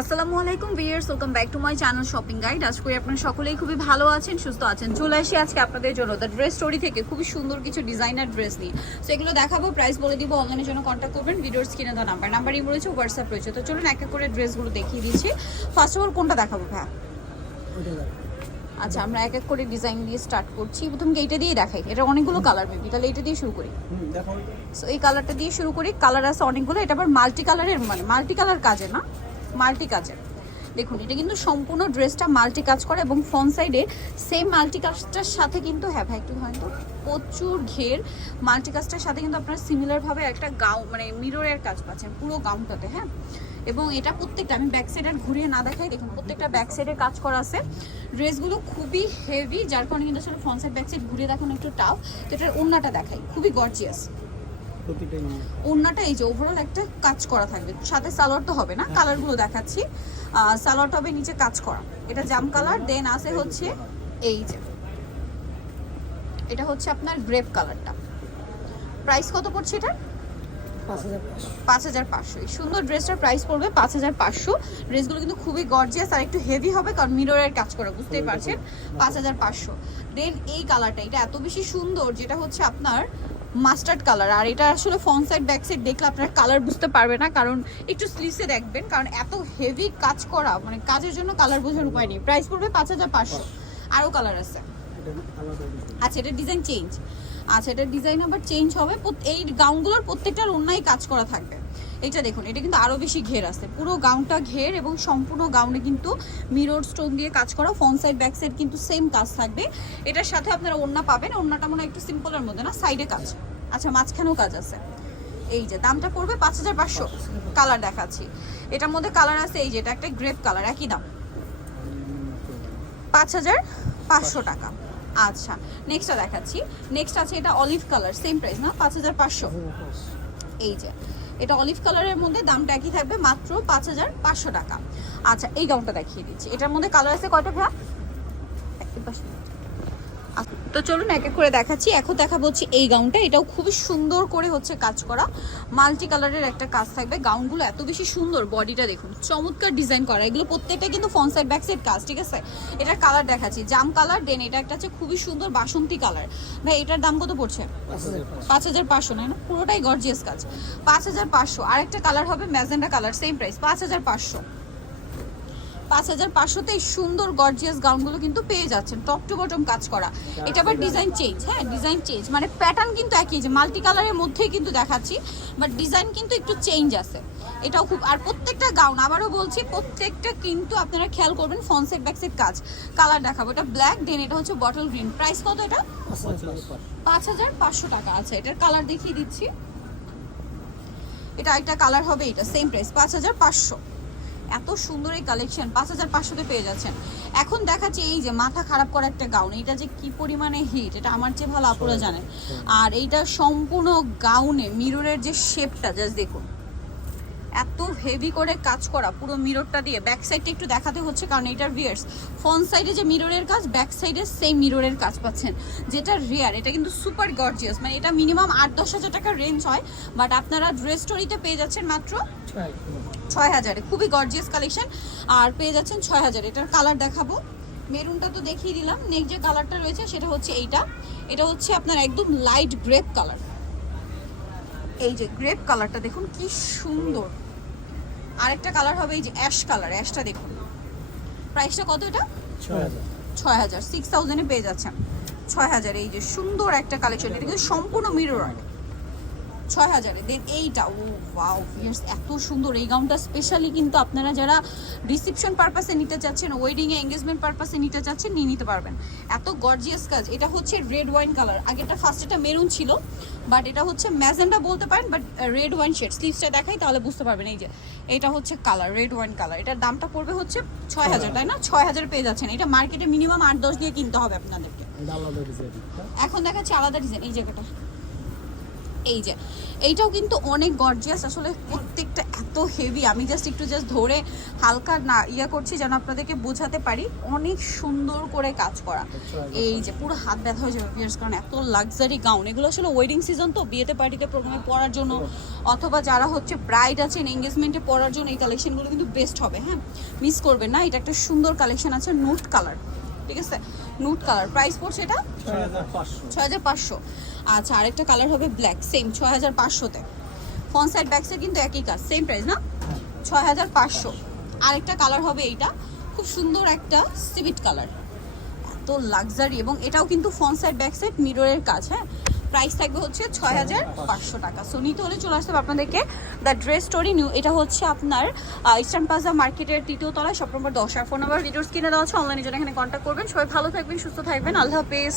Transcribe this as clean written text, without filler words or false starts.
আসসালামু আলাইকুম viewers, welcome back to my channel shopping guide. আজ করি আপনারা সকলেই খুবই ভালো আছেন, সুস্থ আছেন। চলে আসি আজকে আপনাদের জন্য দ্য ড্রেস স্টোরি থেকে খুবই সুন্দর কিছু ডিজাইনার ড্রেস নিয়ে। সো এগুলো দেখাবো, প্রাইস বলে দিব। অনলাইনের জন্য কন্ট্যাক্ট করবেন, ভিডিওর স্ক্রিনে দেওয়া নাম্বারই রয়েছে, হোয়াটসঅ্যাপ রয়েছে। তো চলুন এক এক করে ড্রেসগুলো দেখিয়ে দিচ্ছি। ফার্স্ট অফ অল কোনটা দেখাবো ভাইয়া? আচ্ছা, আমরা এক এক করে ডিজাইন দিয়ে স্টার্ট করছি। প্রথম এইটা দিয়ে দেখাই, এটা অনেকগুলো কালার মেবি, তাহলে এটা দিয়ে শুরু করি। সো এই কালারটা দিয়ে শুরু করি। কালার আছে অনেকগুলো, এটা আবার মাল্টি কালারের, মানে মাল্টি কালার কাজে না, মাল্টি কাজের। দেখুন এটা কিন্তু সম্পূর্ণ ড্রেসটা মাল্টি কাজ করে এবং ফ্রন্ট সাইডে সেম মাল্টি কাজটার সাথে কিন্তু, হ্যাঁ ভাই একটু হয়তো প্রচুর ঘের মাল্টি কাজটার সাথে কিন্তু আপনারা সিমিলারভাবে একটা গাউন, মানে মিররের কাজ পাচ্ছেন পুরো গাউনটাতে। হ্যাঁ, এবং এটা প্রত্যেকটা, আমি ব্যাক সাইড আর ঘুরিয়ে না দেখাই, দেখুন প্রত্যেকটা ব্যাক সাইডে কাজ করা আছে। ড্রেসগুলো খুবই হেভি, যার কারণে কিন্তু আসলে ফ্রন্ট সাইড ব্যাক সাইড ঘুরিয়ে দেখুন একটু টাও। তো এটার ওড়নাটা দেখাই, খুবই গর্জিয়াস। ওড়নাটা এই যে ওভারঅল একটা কাজ করা থাকবে, সাথে সালোয়ার তো হবে না, কালারগুলো দেখাচ্ছি। সালোয়ারটা হবে নিচে কাজ করা, এটা জাম কালার। দেন আছে হচ্ছে এই যে, এটা হচ্ছে আপনার গ্রেপ কালারটা। প্রাইস কত পড়ছে এটা? 5500। এই সুন্দর ড্রেসটার প্রাইস পড়বে 5500। ড্রেসগুলো কিন্তু খুবই গর্জিয়াস আর একটু হেভি হবে, কারণ মিররের কাজ করা, বুঝতেই পারছেন। 5500। দেন এই কালারটা, এটা এত বেশি সুন্দর, যেটা হচ্ছে আপনার মাস্টার্ড কালার। আর এটা আসলে ফ্রন্ট সাইড ব্যাক সাইড দেখলে আপনারা কালার বুঝতে পারবে না, কারণ একটু স্লিভসে দেখবেন, কারণ এত হেভি কাজ করা, মানে কাজের জন্য কালার বোঝার উপায় নেই। প্রাইস পড়বে 5500। আরও কালার আছে। আচ্ছা, এটা ডিজাইন চেঞ্জ। আচ্ছা, এটা ডিজাইন আবার চেঞ্জ হবে। এই গাউনগুলোর প্রত্যেকটার অন্যায় কাজ করা থাকবে। এটা দেখুন, এটা কিন্তু আরও বেশি ঘের আছে, পুরো গাউনটা ঘের এবং সম্পূর্ণ গাউনে কিন্তু মিরর স্টোন দিয়ে কাজ করা। ফ্রন্ট সাইড ব্যাক সাইড কিন্তু সেম কাজ থাকবে। এটার সাথে আপনারা ওড়না পাবেন, ওড়নাটা মনে হয় একটু সিম্পলের মধ্যে না, সাইডে কাজ। আচ্ছা, মাঝখানেও কাজ আছে। এই যে দামটা পড়বে 5500। কালার দেখাচ্ছি, এটার মধ্যে কালার আছে। এই যে এটা একটা গ্রেপ কালার, একই দাম 5500 টাকা। আচ্ছা, নেক্সটটা দেখাচ্ছি। নেক্সট আছে এটা অলিভ কালার, সেম প্রাইস না, 5500। এই যে এটা অলিভ কালারের মধ্যে, দামটা একই থাকবে, মাত্র 5500 টাকা। আচ্ছা, এই গাউনটা দেখিয়ে দিচ্ছি। এটার মধ্যে কালার আছে কয়টা ভাই? তো চলুন এক এক করে দেখাচ্ছি। এখন দেখাবো হচ্ছে এই গাউনটা, এটাও খুবই সুন্দর করে হচ্ছে কাজ করা, মাল্টি কালারের একটা কাজ থাকবে। গাউনগুলো এত বেশি সুন্দর, বডিটা দেখুন চমৎকার ডিজাইন করা। এগুলো প্রত্যেকটা কিন্তু ফ্রন্ট সাইড ব্যাক সাইড কাজ, ঠিক আছে। এটার কালার দেখাচ্ছি, জাম কালার। দেন এটা একটা হচ্ছে খুবই সুন্দর বাসন্তী কালার। ভাই এটার দাম কত পড়ছে? 5500, না পুরোটাই গর্জিয়াস কাজ। 5500। আরেকটা কালার হবে ম্যাজেন্ডা কালার, সেম প্রাইস 5500। 5500তে এই সুন্দর গর্জিয়াস গাউনগুলো কিন্তু পেয়ে যাচ্ছেন, টপ টু বটম কাজ করা। এটা আবার ডিজাইন চেঞ্জ। হ্যাঁ, ডিজাইন চেঞ্জ, মানে প্যাটার্ন কিন্তু একই, যে মাল্টি কালারের মধ্যেই কিন্তু দেখাচ্ছি, বাট ডিজাইন কিন্তু একটু চেঞ্জ আছে। এটাও খুব, আর প্রত্যেকটা গাউন আবারও বলছি, প্রত্যেকটা কিন্তু আপনারা খেয়াল করবেন ফ্রন্ট সাইড ব্যাক সাইড কাজ। কালার দেখাবো, এটা ব্ল্যাক, দেন এটা হচ্ছে বটল গ্রিন। প্রাইস কত এটা? 5500 টাকা। আচ্ছা, এটার কালার দেখিয়ে দিচ্ছি। এটা একটা কালার হবে, এটা সেম প্রাইস 5500। এত সুন্দর এই কালেকশন 5500-তে পেয়ে যাচ্ছেন। এখন দেখাচ্ছি এই যে মাথা খারাপ করা একটা গাউন, এটা যে কি পরিমাণে হিট, এটা আমার চেয়ে ভালো আপুরা জানেন। আর এইটা সম্পূর্ণ গাউনে মিররের যে শেপটা জাস্ট দেখুন, এত হেভি করে কাজ করা পুরো মিররটা দিয়ে। ব্যাক সাইডটা একটু দেখাতে হচ্ছে, কারণ এটার ভিয়ার্স ফ্রন্ট সাইডে যে মিররের কাজ, ব্যাক সাইডে সেম মিররের কাজ পাচ্ছেন, যেটা রেয়ার। এটা কিন্তু সুপার গর্জিয়াস, মানে এটা মিনিমাম 8-10 হাজার টাকার রেঞ্জ হয়, বাট আপনারা ড্রেস স্টোরিতে পেয়ে যাচ্ছেন মাত্র 6000-এ। খুবই গর্জিয়াস কালেকশন, আর পেয়ে যাচ্ছেন 6000। এটার কালার দেখাবো, মেরুনটা তো দেখিয়ে দিলাম। নেক্সট যে কালারটা রয়েছে সেটা হচ্ছে এইটা। এটা হচ্ছে আপনার একদম লাইট গ্রেপ কালার। এই যে গ্রেপ কালারটা দেখুন কি সুন্দর। আরেকটা কালার হবে এই যে অ্যাশ কালার, অ্যাশটা দেখুন। প্রাইসটা কত এটা? 6000। 6000-এ পেয়ে যাচ্ছেন 6000। এই যে সুন্দর একটা কালেকশন, এটা কিন্তু সম্পূর্ণ মিরর, 6000-এ। দেন এইটা, ও ওয়াও ভিউয়ার্স, এত সুন্দর এই গাউনটা। স্পেশালি কিন্তু আপনারা যারা রিসেপশন পারপাসে নিতে চাচ্ছেন, ওয়েডিংয়ে এঙ্গেজমেন্ট পারপাসে নিতে চাচ্ছেন, নিয়ে নিতে পারবেন। এত গর্জিয়াস কাজ। এটা হচ্ছে রেড ওয়াইন কালার, আগেটা ফার্স্ট এটা মেরুন ছিল, বাট এটা হচ্ছে ম্যাজেন্ডা বলতে পারেন, বাট রেড ওয়াইন শেড। স্লিভসটা দেখাই তাহলে বুঝতে পারবেন। এই যে এটা হচ্ছে কালার, রেড ওয়াইন কালার। এটার দামটা পড়বে হচ্ছে 6000, তাই না? 6000 পেয়ে যাচ্ছেন। এটা মার্কেটে মিনিমাম 8-10 দিয়ে কিনতে হবে আপনাদেরকে। এখন দেখাচ্ছি আলাদা ডিজাইন। এই জায়গাটা এই যে এইটাও কিন্তু অনেক গর্জিয়াস, আসলে প্রত্যেকটা এত হেভি, আমি জাস্ট ধরে হালকা না করছি যেন আপনাদেরকে বোঝাতে পারি, অনেক সুন্দর করে কাজ করা। এই যে পুরো হাত ব্যথা হয়ে যাবে পিয়ার্স, কারণ এত লাক্সারি গাউন, এগুলো আসলে ওয়েডিং সিজন তো, বিয়েতে পার্টিতে প্রোগ্রামে পরার জন্য, অথবা যারা হচ্ছে ব্রাইড আছেন এঙ্গেজমেন্টে পরার জন্য এই কালেকশনগুলো কিন্তু বেস্ট হবে। হ্যাঁ, মিস করবেন না। এটা একটা সুন্দর কালেকশন আছে, নুট কালার, ঠিক আছে, নুট কালার। প্রাইস পড়ছে এটা 6500। আচ্ছা, আরেকটা কালার হবে ব্ল্যাক, সেম 6500-তে। ফ্রন্ট সাইড ব্যাক সাইড কিন্তু একই কাজ, সেম প্রাইস না, 6500। আরেকটা কালার হবে এইটা, খুব সুন্দর একটা সিভিট কালার, এত লাক্সারি, এবং এটাও কিন্তু ফ্রন্ট সাইড ব্যাক সাইড মিররের কাজ। হ্যাঁ, প্রাইস থাকবে হচ্ছে 6500 টাকা। সো নিতে হলে চলে আসতে হবে আপনাদেরকে দ্য ড্রেস স্টোরি নিউ। এটা হচ্ছে আপনার ইস্টার্ন প্লাজা মার্কেটের 3য় তলায়, শপ নম্বর 10। আর ফোন নাম্বার ভিডিওস কিনে দেওয়া আছে, অনলাইনে জন্য এখানে কন্ট্যাক্ট করবেন। সবাই ভালো থাকবেন, সুস্থ থাকবেন, আল্লাহ হাফেজ।